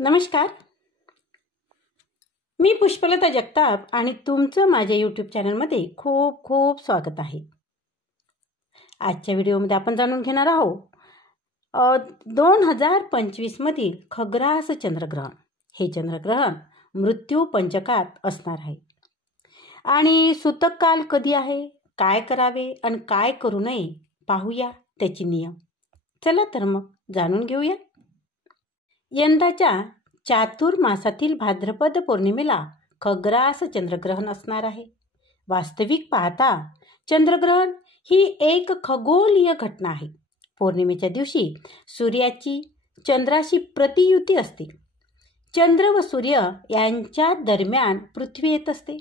नमस्कार. मी पुष्पलता जगताप आणि तुमचं माझ्या यूट्यूब चॅनलमध्ये खूप खूप स्वागत आहे. आजच्या व्हिडिओमध्ये आपण जाणून घेणार आहोत 2025 मधील खग्रास चंद्रग्रहण. हे चंद्रग्रहण मृत्यू पंचकात असणार आहे. आणि सूतक काल कधी आहे, काय करावे आणि काय करू नये पाहूया त्याची नियम. चला तर मग जाणून घेऊया. यंदाच्या चातुर्मासातील भाद्रपद पौर्णिमेला खग्रास चंद्रग्रहण असणार आहे. वास्तविक पाहता चंद्रग्रहण ही एक खगोलीय घटना आहे. पौर्णिमेच्या दिवशी सूर्याची चंद्राशी प्रतियुती असते. चंद्र व सूर्य यांच्या दरम्यान पृथ्वी येत असते.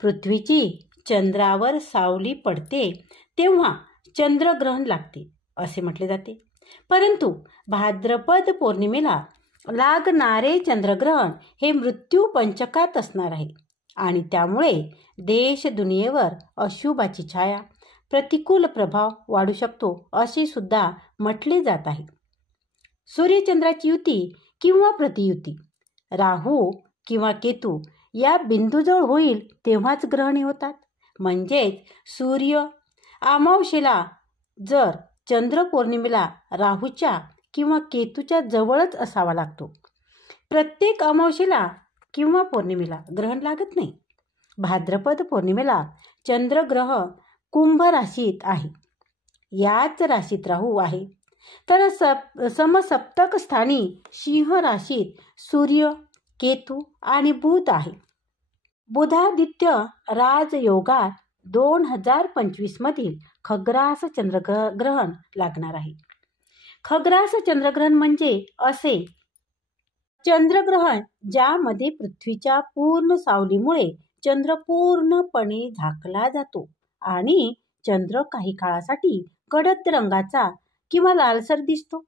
पृथ्वीची चंद्रावर सावली पडते तेव्हा चंद्रग्रहण लागते असे म्हटले जाते. परंतु भाद्रपद पौर्णिमेला लागणारे चंद्रग्रहण हे मृत्यू पंचकात असणार आहे आणि त्यामुळे देश दुनियेवर अशुभाची छाया, प्रतिकूल प्रभाव वाढू शकतो असे सुद्धा म्हटले जात आहे. सूर्यचंद्राची युती किंवा प्रतियुती राहू किंवा केतू या बिंदूजवळ होईल तेव्हाच ग्रहणे होतात. म्हणजेच सूर्य अमावस्येला जर चंद्र पौर्णिमेला राहूच्या किंवा केतूच्या जवळच असावा लागतो. प्रत्येक अमावस्येला किंवा पौर्णिमेला ग्रहण लागत नाही. भाद्रपद पौर्णिमेला चंद्रग्रहण कुंभ राशीत आहे. याच राशीत राहू आहे. तर समसप्तक स्थानी सिंह राशीत सूर्य, केतू आणि बुध आहे. बुधादित्य राजयोगात 2025 मधील खग्रास चंद्रग्रहण लागणार आहे. खग्रास चंद्रग्रहण म्हणजे असे चंद्रग्रहण ज्यामध्ये पृथ्वीच्या पूर्ण सावलीमुळे चंद्र पूर्णपणे झाकला जातो आणि चंद्र काही काळासाठी गडद रंगाचा किंवा लालसर दिसतो.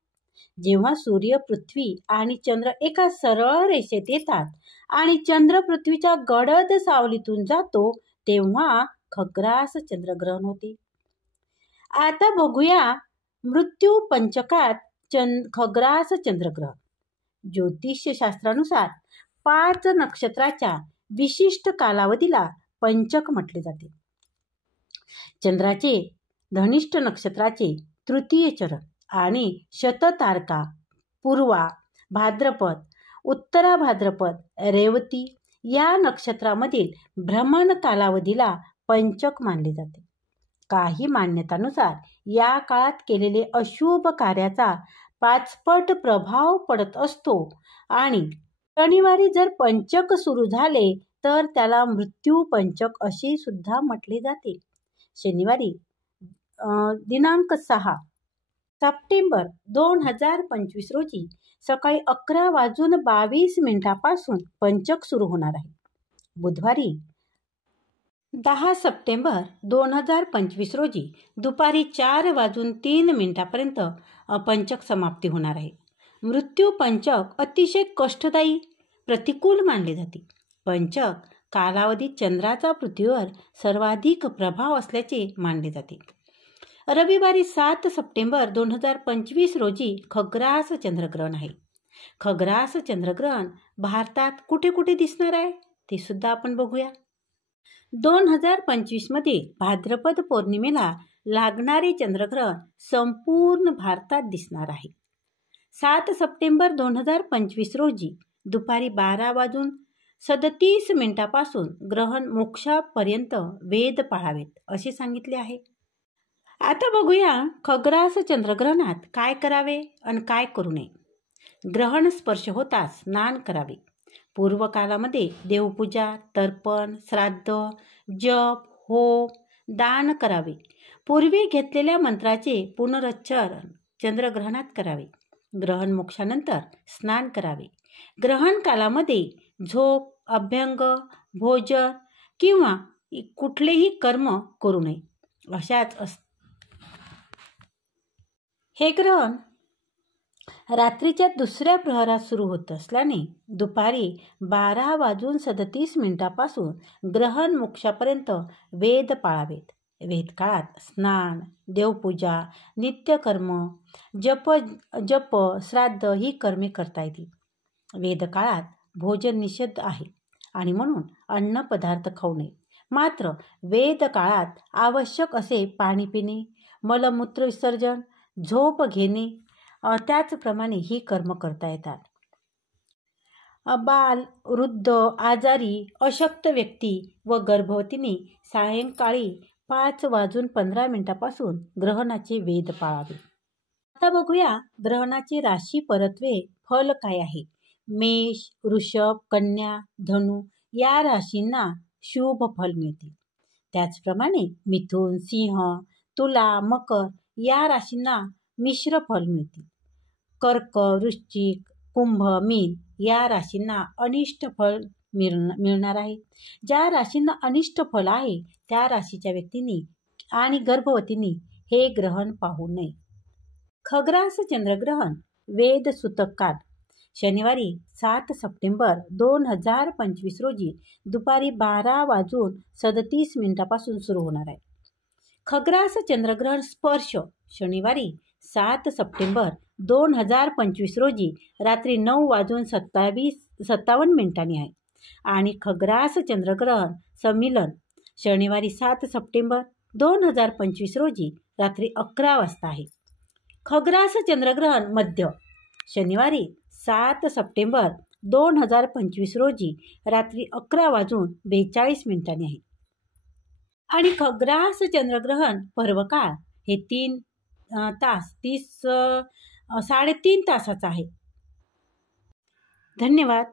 जेव्हा सूर्य, पृथ्वी आणि चंद्र एका सरळ रेषेत येतात आणि चंद्र पृथ्वीच्या गडद सावलीतून जातो तेव्हा खग्रास चंद्रग्रहण होते. आता बघूया मृत्यू पंचकात खग्रास चंद्रग्रहण. ज्योतिषशास्त्रानुसार 5 नक्षत्राच्या विशिष्ट कालावधीला पंचक म्हटले जाते. चंद्राचे धनिष्ठ नक्षत्राचे तृतीय चरण आणि शततारका, पूर्वा भाद्रपद, उत्तरा भाद्रपद, रेवती या नक्षत्रामधील भ्रमण कालावधीला पंचक मानले जाते. काही मान्यतानुसार या काळात केलेले अशुभ कार्याचा 5पट प्रभाव पडत असतो आणि शनिवारी जर पंचक सुरू झाले तर त्याला मृत्यू पंचक असे सुद्धा म्हटले जाते. शनिवारी दिनांक 6 सप्टेंबर 2025 रोजी सकाळी 11:22 पासून पंचक सुरू होणार आहे. बुधवारी 10 सप्टेंबर 2025 रोजी दुपारी 4:03 पर्यंत पंचक समाप्ती होणार आहे. मृत्यू पंचक अतिशय कष्टदायी, प्रतिकूल मानले जाते. पंचक कालावधीत चंद्राचा पृथ्वीवर सर्वाधिक प्रभाव असल्याचे मानले जाते. रविवारी 7 सप्टेंबर 2025 रोजी खग्रास चंद्रग्रहण आहे. खग्रास चंद्रग्रहण भारतात कुठे कुठे दिसणार आहे ते सुद्धा आपण बघूया. 2025 मध्ये भाद्रपद पौर्णिमेला लागणारे चंद्रग्रहण संपूर्ण भारतात दिसणार आहे. 7 सप्टेंबर 2025 रोजी दुपारी 12:37 पासून ग्रहण मोक्षापर्यंत वेध पाळावेत असे सांगितले आहे. आता बघूया खग्रास चंद्रग्रहणात काय करावे आणि काय करू नये. ग्रहण स्पर्श होताच स्नान करावे. पूर्वकालामध्ये देवपूजा, तर्पण, श्राद्ध, जप, होम, दान करावे. पूर्वी घेतलेल्या मंत्राचे पुनरुच्चारण चंद्रग्रहणात करावे. ग्रहण मोक्षानंतर स्नान करावे. ग्रहण कालामध्ये झोप, अभ्यंग, भोजन किंवा कुठलेही कर्म करू नये. अशाच हे ग्रहण रात्रीच्या दुसऱ्या प्रहरात सुरू होत असल्याने दुपारी 12:37 पासून ग्रहण मोक्षापर्यंत वेद पाळावेत. वेदकाळात स्नान, देवपूजा, नित्यकर्म, जप, श्राद्ध ही कर्मे करता येतील. वेदकाळात भोजन निषिद्ध आहे आणि म्हणून अन्नपदार्थ खाऊ नये. मात्र वेदकाळात आवश्यक असे पाणी पिणे, मलमूत्र विसर्जन, झोप घेणे त्याचप्रमाणे ही कर्म करता येतात. बाल, वृद्ध, आजारी, अशक्त व्यक्ती व गर्भवतींनी सायंकाळी 5:15 ग्रहणाचे वेद पाळावे. आता बघूया ग्रहणाचे राशी परत्वे फल काय आहे. मेष, वृषभ, कन्या, धनु या राशींना शुभ फल मिळते. त्याचप्रमाणे मिथुन, सिंह, तुला, मकर या राशींना मिश्र फल मिळते. कर्क, वृश्चिक, कुंभ, मीन या राशींना अनिष्ट फल मिळणार आहे. ज्या राशींना अनिष्ट फल आहे त्या राशीच्या व्यक्तींनी आणि गर्भवतींनी हे ग्रहण पाहू नये. खग्रास चंद्रग्रहण वेद सूतक काळ शनिवारी 7 सप्टेंबर 2025 रोजी दुपारी 12:37 सुरू होणार आहे. खग्रास चंद्रग्रहण स्पर्श शनिवारी 7 सप्टेंबर 2025 रोजी रात्री 9:57 आहे आणि खग्रास चंद्रग्रहण संमिलन शनिवारी 7 सप्टेंबर 2025 रोजी रात्री 11 वाजता आहे. खग्रास चंद्रग्रहण मध्य शनिवारी 7 सप्टेंबर 2025 रोजी रात्री 11:42 आहे आणि खग्रास चंद्रग्रहण पर्वकाळ हे 3:3.5 तासाचा आहे. धन्यवाद.